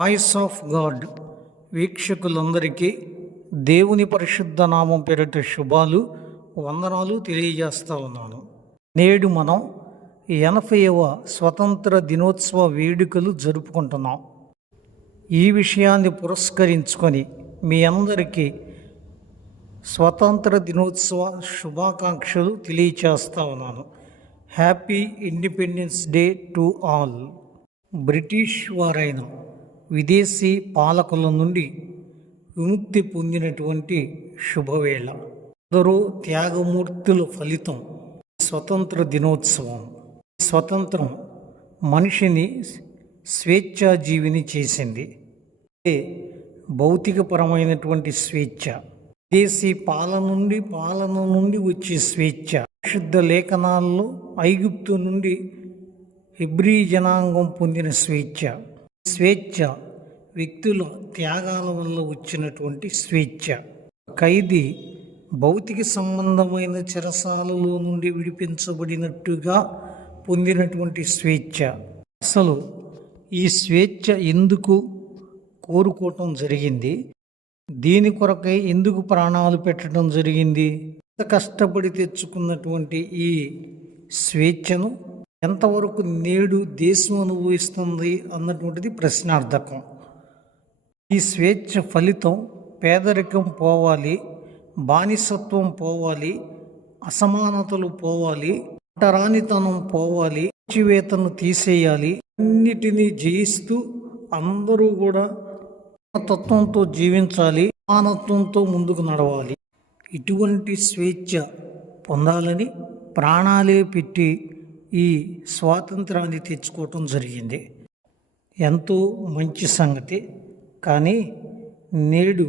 Voice of God వీక్షకులందరికీ దేవుని పరిశుద్ధ నామం పేరిట శుభాలు వందనాలు తెలియజేస్తా ఉన్నాను. నేడు మనం 80వ స్వతంత్ర దినోత్సవ వేడుకలు జరుపుకుంటున్నాం. ఈ విషయాన్ని పురస్కరించుకొని మీ అందరికీ స్వతంత్ర దినోత్సవ శుభాకాంక్షలు తెలియచేస్తా ఉన్నాను. Happy independence day to all. British వారైన విదేశీ పాలకుల నుండి విముక్తి పొందినటువంటి శుభవేళ. అందరూ త్యాగమూర్తుల ఫలితం స్వతంత్ర దినోత్సవం. స్వతంత్రం మనిషిని స్వేచ్ఛాజీవిని చేసింది. భౌతికపరమైనటువంటి స్వేచ్ఛ, విదేశీ పాలన నుండి వచ్చే స్వేచ్ఛ, శుద్ధ లేఖనాల్లో ఐగుప్తు నుండి హెబ్రీ జనాంగం పొందిన స్వేచ్ఛ, వ్యక్తుల త్యాగాల వల్ల వచ్చినటువంటి స్వేచ్ఛ, ఖైదీ భౌతిక సంబంధమైన చెరసాలలో నుండి విడిపించబడినట్టుగా పొందినటువంటి స్వేచ్ఛ. అసలు ఈ స్వేచ్ఛ ఎందుకు కోరుకోవటం జరిగింది? దీని కొరకై ఎందుకు ప్రాణాలు పెట్టడం జరిగింది? ఎంత కష్టపడి తెచ్చుకున్నటువంటి ఈ స్వేచ్ఛను ఎంతవరకు నేడు దేశం అనుభవిస్తుంది అన్నటువంటిది ప్రశ్నార్థకం. ఈ స్వేచ్ఛ ఫలితం పేదరికం పోవాలి, బానిసత్వం పోవాలి, అసమానతలు పోవాలి, అంటరానితనం పోవాలి, అణచివేతను తీసేయాలి. అన్నిటినీ జయిస్తూ అందరూ కూడా తత్వంతో జీవించాలి, సమానత్వంతో ముందుకు నడవాలి. ఇటువంటి స్వేచ్ఛ పొందాలని ప్రాణాలే పెట్టి ఈ స్వాతంత్రాన్ని తెచ్చుకోవటం జరిగింది. ఎంతో మంచి సంగతి. కానీ నేడు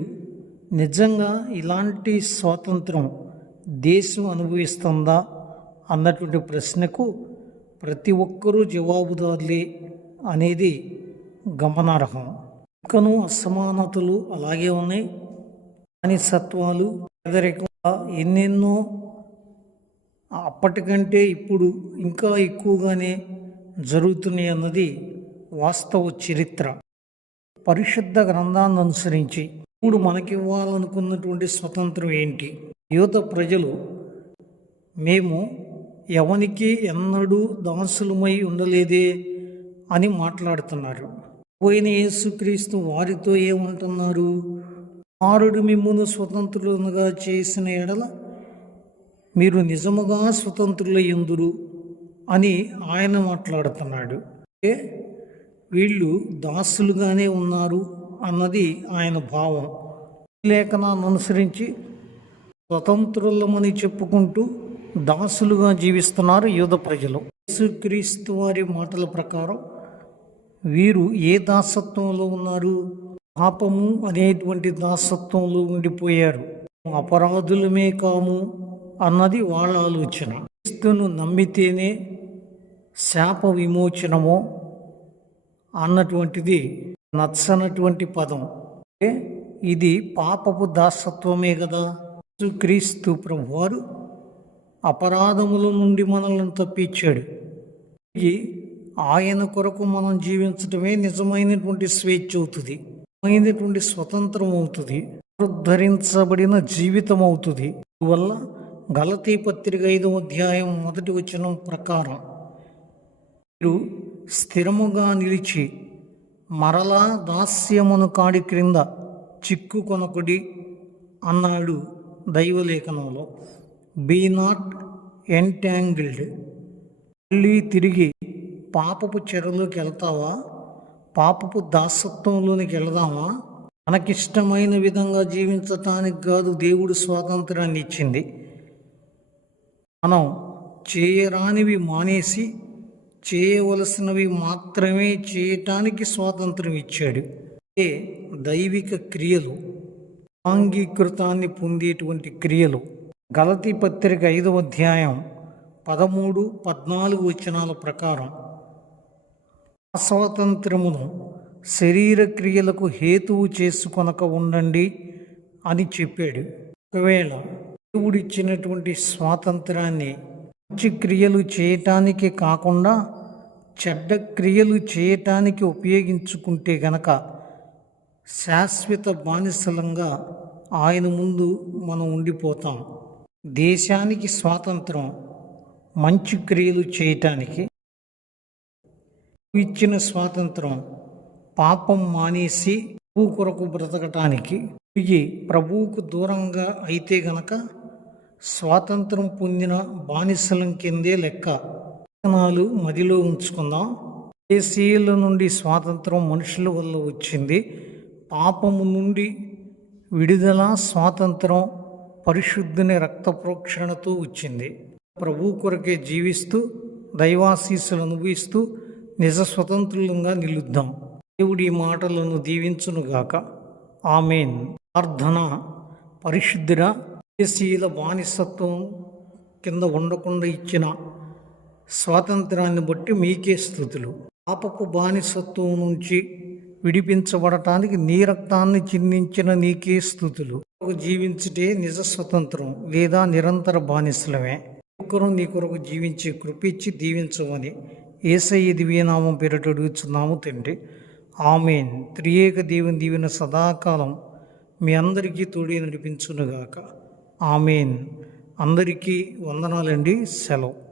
నిజంగా ఇలాంటి స్వాతంత్రం దేశం అనుభవిస్తుందా అన్నటువంటి ప్రశ్నకు ప్రతి ఒక్కరూ జవాబుదారులే అనేది గమనార్హం. ఇంకనూ అసమానతలు అలాగే ఉన్నాయి. బానిసత్వాలు, పేదరికం ఎన్నెన్నో అప్పటికంటే ఇప్పుడు ఇంకా ఎక్కువగానే జరుగుతున్నాయి అన్నది వాస్తవ చరిత్ర. పరిశుద్ధ గ్రంథాన్ని అనుసరించి ఇప్పుడు మనకివ్వాలనుకున్నటువంటి స్వతంత్రం ఏంటి? యువత ప్రజలు మేము ఎవనికి ఎన్నడూ దాసులమై ఉండలేదే అని మాట్లాడుతున్నారు. పోయిన యేసుక్రీస్తు వారితో ఏమంటున్నారు? కుమారుడు మిమ్మును స్వతంత్రులుగా చేసిన ఎడల మీరు నిజముగా స్వతంత్రులయ్యుందురు అని ఆయన మాట్లాడుతున్నాడు. వీళ్ళు దాసులుగానే ఉన్నారు అన్నది ఆయన భావం. లేఖనాన్ని అనుసరించి స్వతంత్రులమని చెప్పుకుంటూ దాసులుగా జీవిస్తున్నారు యూద ప్రజలు. యేసుక్రీస్తు వారి మాటల ప్రకారం వీరు ఏ దాసత్వంలో ఉన్నారు? పాపము అనేటువంటి దాసత్వంలో ఉండిపోయారు. అపరాధులమే కాము అన్నది వాళ్ళ ఆలోచన. క్రీస్తును నమ్మితేనే శాప విమోచనమో అన్నటువంటిది నచ్చనటువంటి పదం. ఇది పాపపు దాసత్వమే కదా. క్రీస్తు ప్రభువారు అపరాధముల నుండి మనల్ని తప్పించాడు. ఆయన కొరకు మనం జీవించటమే నిజమైనటువంటి స్వేచ్ఛ అవుతుంది, నిజమైనటువంటి స్వతంత్రం అవుతుంది, పునరుద్ధరించబడిన జీవితం అవుతుంది. అందువల్ల గలతీ పత్రిక 5వ అధ్యాయం 1వ వచనం ప్రకారం మీరు స్థిరముగా నిలిచి మరలా దాస్యమును కాడి క్రింద చిక్కుకొనకుడి అన్నాడు దైవలేఖనంలో. Be not entangled. మళ్ళీ తిరిగి పాపపు చెరలోకి వెళ్తావా? పాపపు దాసత్వంలోనికి వెళదామా? మనకిష్టమైన విధంగా జీవించటానికి కాదు దేవుడు స్వాతంత్రాన్ని ఇచ్చింది. మనం చేయరానివి మానేసి చేయవలసినవి మాత్రమే చేయటానికి స్వాతంత్రం ఇచ్చాడు. దైవిక క్రియలు, అంగీకృతాన్ని పొందేటువంటి క్రియలు. గలతీ పత్రిక 5వ అధ్యాయం 13, 14 వచనాల ప్రకారం అస్వాతంత్రమును శరీర క్రియలకు హేతువు చేసుకొనక ఉండండి అని చెప్పాడు. ఒకవేళ దేవుడిచ్చినటువంటి స్వాతంత్రాన్ని మంచి క్రియలు చేయటానికి కాకుండా చెడ్డ క్రియలు చేయటానికి ఉపయోగించుకుంటే గనక శాశ్వత బానిసలంగా ఆయన ముందు మనం ఉండిపోతాం. దేశానికి స్వాతంత్రం, మంచి క్రియలు చేయటానికి ఇచ్చిన స్వాతంత్రం, పాపం మానేసి ప్రభు కొరకు బ్రతకటానికి. తిరిగి ప్రభువుకు దూరంగా అయితే గనక స్వాతంత్రం పొందిన బానిసలం కిందే లెక్క. వచనాలు మదిలో ఉంచుకుందాం. దేశీయుల నుండి స్వాతంత్రం మనుషుల వల్ల వచ్చింది. పాపము నుండి విడుదల, స్వాతంత్రం పరిశుద్ధుని రక్త ప్రోక్షణతో వచ్చింది. ప్రభు కొరకే జీవిస్తూ దైవాశీస్సులు అనుభవిస్తూ నిజ స్వతంత్రులంగా నిలుద్దాం. దేవుడి మాటలను దీవించునుగాక. ఆమేన్. ప్రార్థన. పరిశుద్ధుడ, దేశీయుల బానిసత్వం కింద ఉండకుండా ఇచ్చిన స్వాతంత్రాన్ని బట్టి మీకే స్తుతులు. పాపపు బానిసత్వం నుంచి విడిపించబడటానికి నీ రక్తాన్ని చిందించిన నీకే స్తుతులు. జీవించుటే నిజ స్వతంత్రం, లేదా నిరంతర బానిసలమే. ఒక్కరూ నీ కొరకు జీవించి కృపించి దీవించమని యేసయ్య దివ్యనామం పేరిట అడుగుచున్నాము తండ్రి. ఆమేన్. త్రియేక దేవుని దీవెన సదాకాలం మీ అందరికీ తోడి నడిపించునుగాక. ఆమేన్. అందరికీ వందనాలండి. సెలవు.